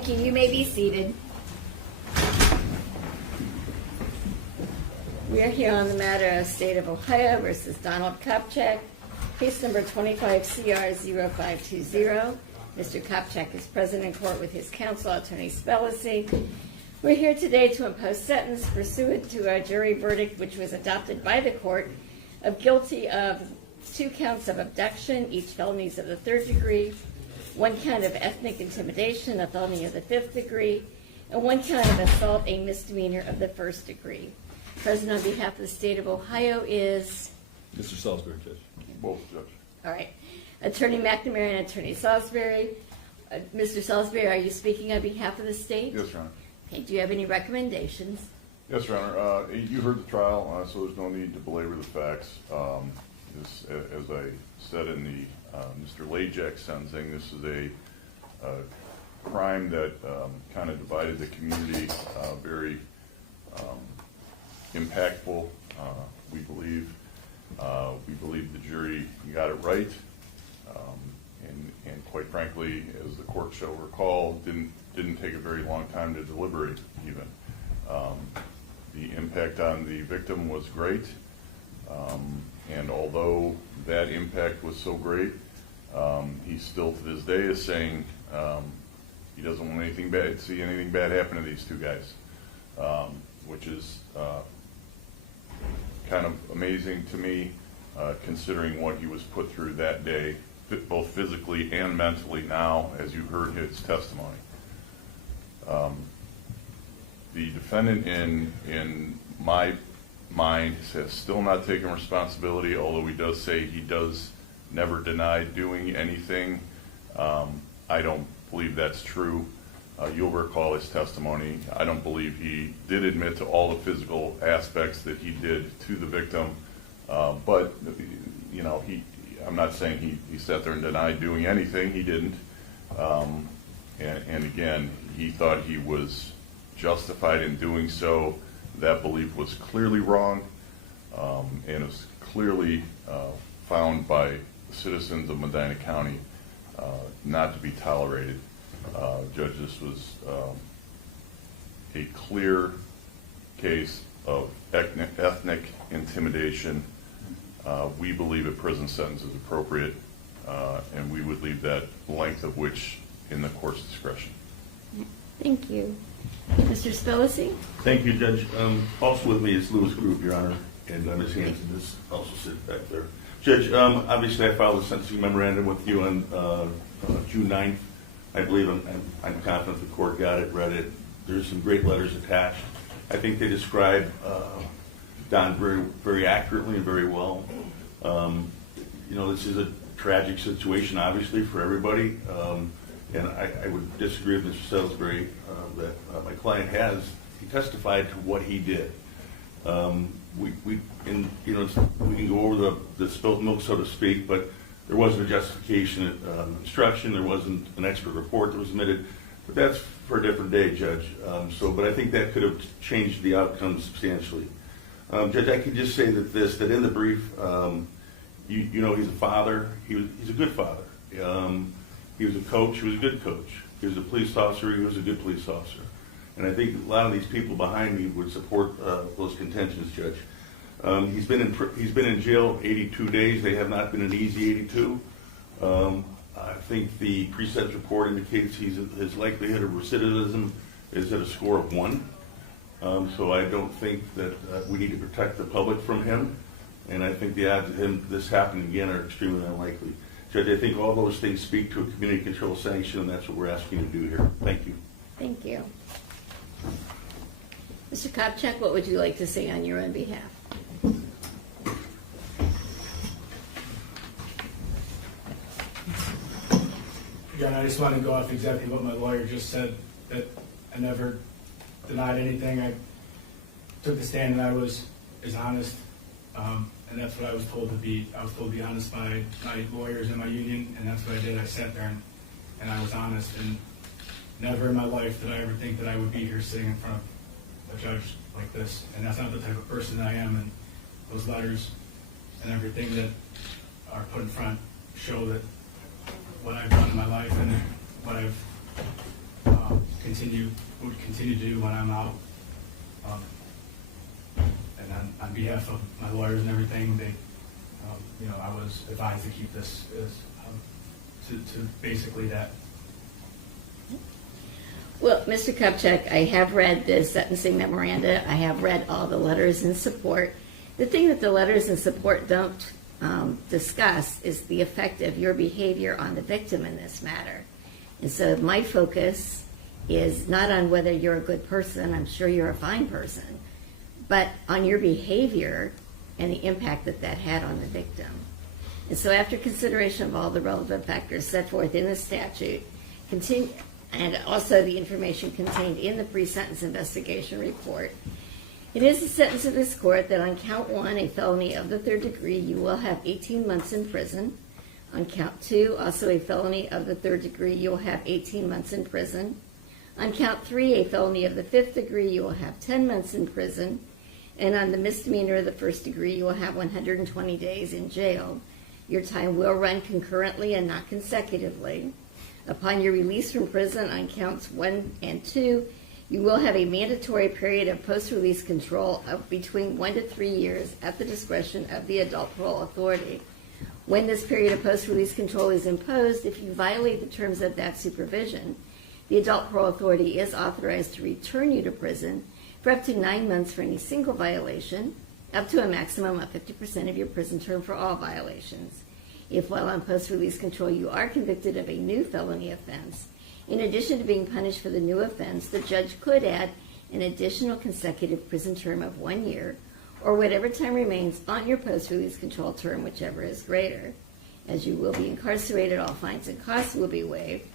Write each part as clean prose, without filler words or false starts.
Thank you. You may be seated. We are here on the matter of State of Ohio versus Donald Copchek, case number 25CR0520. Mr. Copchek is present in court with his counsel, Attorney Spellacy. We're here today to impose sentence pursuant to a jury verdict which was adopted by the court of guilty of 2 counts of abduction, each felonies of the 3rd degree, 1 count of ethnic intimidation, a felony of the 5th degree, and 1 count of assault, a misdemeanor of the 1st degree. Present on behalf of the State of Ohio is Mr. Salisbury, Judge. Both, Judge. all right, Attorney McNamara and Attorney Salisbury. Mr. Salisbury, are you speaking on behalf of the state? Yes, Your Honor. Okay, do you have any recommendations? Yes, Your Honor. You heard the trial, so there's no need to belabor the facts. As I said in the Mr. Lajak sentencing, this is a crime that kind of divided the community, very impactful, we believe. We believe the jury got it right, and quite frankly, as the court shall recall, didn't take a very long time to deliberate even. The impact on the victim was great, and although that impact was so great, he still to this day is saying he doesn't want anything bad, see anything bad happen to these 2 guys, which is kind of amazing to me, considering what he was put through that day, both physically and mentally now, as you heard his testimony. The defendant, in my mind, has still not taken responsibility, although he does say he does never deny doing anything. I don't believe that's true. You'll recall his testimony. I don't believe he did admit to all the physical aspects that he did to the victim, but you know, I'm not saying he sat there and denied doing anything. He didn't. And again, he thought he was justified in doing so. That belief was clearly wrong, and it was clearly found by the citizens of Medina County not to be tolerated. Judge, this was a clear case of ethnic intimidation. We believe a prison sentence is appropriate, and we would leave that length of which in the court's discretion. Thank you. Mr. Spellacy? Thank you, Judge. Also with me is Lewis Group, Your Honor, and Ms. Hanson is also sitting back there. Judge, obviously I filed a sentencing memorandum with you on June 9th. I believe I'm confident the court got it, read it. There's some great letters attached. I think they describe Don very, very accurately and very well. You know, this is a tragic situation, obviously, for everybody. And I would disagree with Mr. Salisbury that my client he testified to what he did. We can go over the spilt milk, so to speak, but there wasn't a justification instruction, there wasn't an expert report that was submitted, but that's for a different day, Judge. But I think that could have changed the outcome substantially. Judge, I can just say that in the brief, you know, he's a father. He's a good father. He was a coach. He was a good coach. He was a police officer. He was a good police officer. And I think a lot of these people behind me would support those contentions, Judge. He's been in jail 82 days. They have not been an easy 82. I think the pre-sentence report indicates his likelihood of recidivism is at a score of 1. So I don't think that we need to protect the public from him. And I think the odds of this happening again are extremely unlikely. Judge, I think all those things speak to a community control sanction, and that's what we're asking you to do here. Thank you. Thank you. Mr. Copchek, what would you like to say on your own behalf? Again, I just want to go off exactly what my lawyer just said, that I never denied anything. I took the stand and I was honest, and that's what I was told to be. I was told to be honest by my lawyers and my union, and that's what I did. I sat there and I was honest, and never in my life did I ever think that I would be here sitting in front of a judge like this, and that's not the type of person I am, and those letters and everything that are put in front show that what I've done in my life and what I've would continue to do when I'm out. And on behalf of my lawyers and everything, they, I was advised to keep this as, to basically that. Well, Mr. Copchek, I have read the sentencing memoranda. I have read all the letters in support. The thing that the letters in support don't discuss is the effect of your behavior on the victim in this matter. And so my focus is not on whether you're a good person, I'm sure you're a fine person, but on your behavior and the impact that that had on the victim. And so after consideration of all the relevant factors set forth in the statute, and also the information contained in the pre-sentence investigation report, it is the sentence of this court that on count 1, a felony of the 3rd degree, you will have 18 months in prison. On count 2, also a felony of the 3rd degree, you will have 18 months in prison. On count 3, a felony of the 5th degree, you will have 10 months in prison. And on the misdemeanor of the 1st degree, you will have 120 days in jail. Your time will run concurrently and not consecutively. Upon your release from prison on counts 1 and 2, you will have a mandatory period of post-release control of between 1 to 3 years at the discretion of the adult parole authority. When this period of post-release control is imposed, if you violate the terms of that supervision, the adult parole authority is authorized to return you to prison for up to 9 months for any single violation, up to a maximum of 50% of your prison term for all violations. If while on post-release control you are convicted of a new felony offense, in addition to being punished for the new offense, the judge could add an additional consecutive prison term of 1 year, or whatever time remains on your post-release control term, whichever is greater. As you will be incarcerated, all fines and costs will be waived.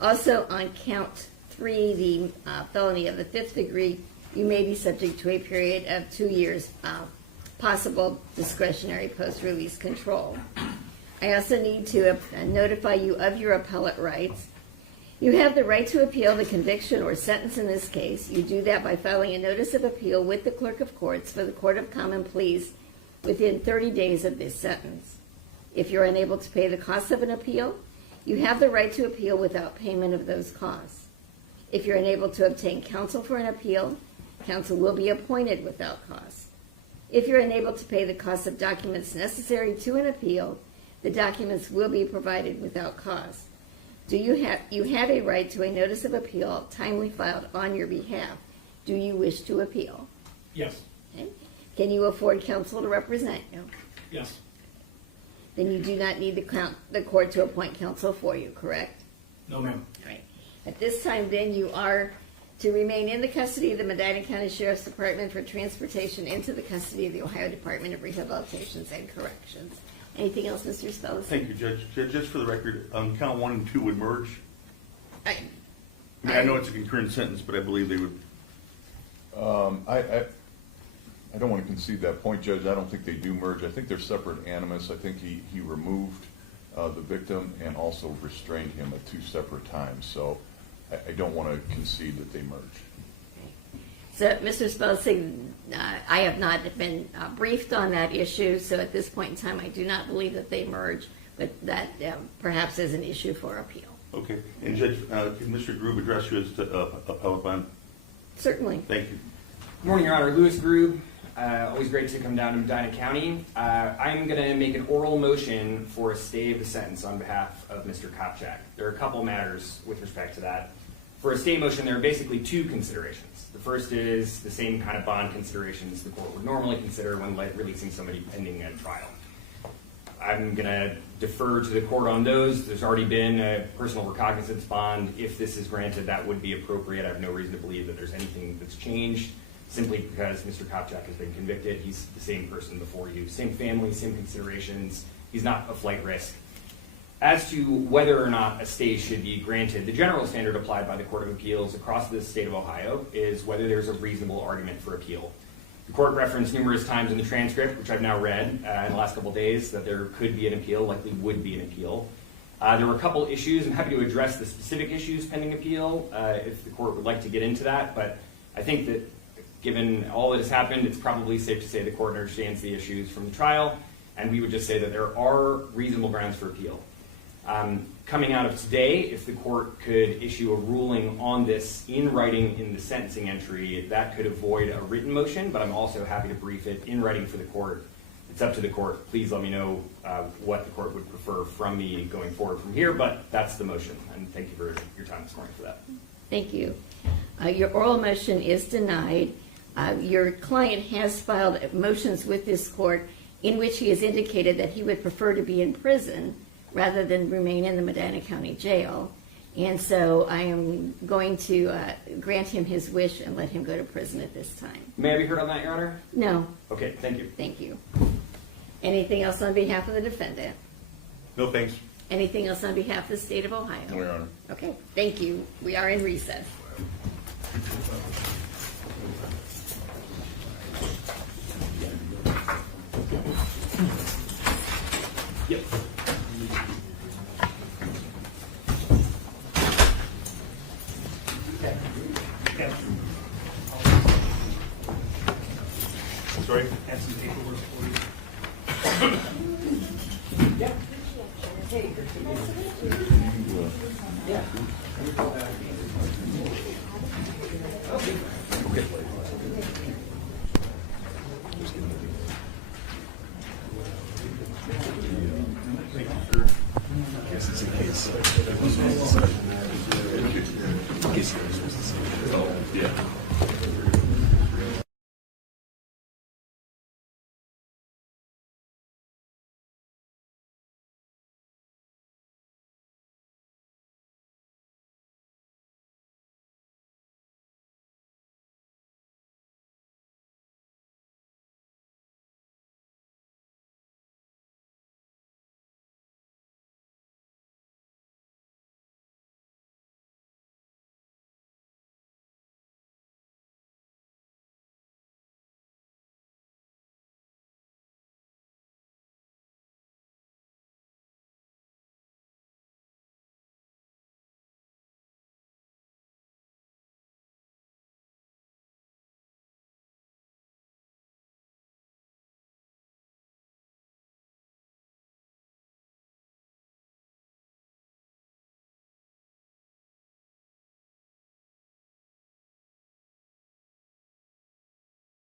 Also, on count 3, the felony of the 5th degree, you may be subject to a period of 2 years possible discretionary post-release control. I also need to notify you of your appellate rights. You have the right to appeal the conviction or sentence in this case. You do that by filing a notice of appeal with the clerk of courts for the Court of Common Pleas within 30 days of this sentence. If you're unable to pay the costs of an appeal, you have the right to appeal without payment of those costs. If you're unable to obtain counsel for an appeal, counsel will be appointed without cost. If you're unable to pay the cost of documents necessary to an appeal, the documents will be provided without cost. You have a right to a notice of appeal timely filed on your behalf. Do you wish to appeal? Yes. Okay. Can you afford counsel to represent you? Yes. Then you do not need the court to appoint counsel for you, correct? No, ma'am. All right. At this time, then, you are to remain in the custody of the Medina County Sheriff's Department for transportation into the custody of the Ohio Department of Rehabilitations and Corrections. Anything else, Mr. Spells? Thank you, Judge. Just for the record, count 1 and 2 would merge. I I know it's a concurrent sentence, but I believe they would. I don't want to concede that point, Judge. I don't think they do merge. I think they're separate animus. I think he removed the victim and also restrained him at 2 separate times. So I don't want to concede that they merge. So, Mr. Spelsing, I have not been briefed on that issue, so at this point in time, I do not believe that they merge, but that perhaps is an issue for appeal. Okay. And Judge, can Mr. Grube address you as to appellate bond? Certainly. Thank you. Good morning, Your Honor. Louis Grube. Always great to come down to Medina County. I'm going to make an oral motion for a stay of the sentence on behalf of Mr. Copchek. There are a couple matters with respect to that. For a stay motion, there are basically 2 considerations. The first is the same kind of bond considerations the court would normally consider when releasing somebody pending a trial. I'm going to defer to the court on those. There's already been a personal recognizance bond. If this is granted, that would be appropriate. I have no reason to believe that there's anything that's changed, simply because Mr. Copchek has been convicted. He's the same person before you. Same family, same considerations. He's not a flight risk. As to whether or not a stay should be granted, the general standard applied by the Court of Appeals across the state of Ohio is whether there's a reasonable argument for appeal. The court referenced numerous times in the transcript, which I've now read in the last couple of days, that there could be an appeal, likely would be an appeal. There were a couple issues. I'm happy to address the specific issues pending appeal if the court would like to get into that, but I think that given all that has happened, it's probably safe to say the court understands the issues from the trial, and we would just say that there are reasonable grounds for appeal. coming out of today, if the court could issue a ruling on this in writing in the sentencing entry, that could avoid a written motion, but I'm also happy to brief it in writing for the court. It's up to the court. Please let me know what the court would prefer from me going forward from here, but that's the motion, and thank you for your time this morning for that. Thank you. Your oral motion is denied. Your client has filed motions with this court in which he has indicated that he would prefer to be in prison rather than remain in the Medina County Jail. And so I am going to grant him his wish and let him go to prison at this time. May I be heard on that, Your Honor? No, Okay, thank you. thank you. Anything else on behalf of the defendant? No, thanks. Anything else on behalf of the state of Ohio? No, Your Honor. Okay, thank you. We are in recess. Yep. Sorry? Have some paperwork for you. Yeah.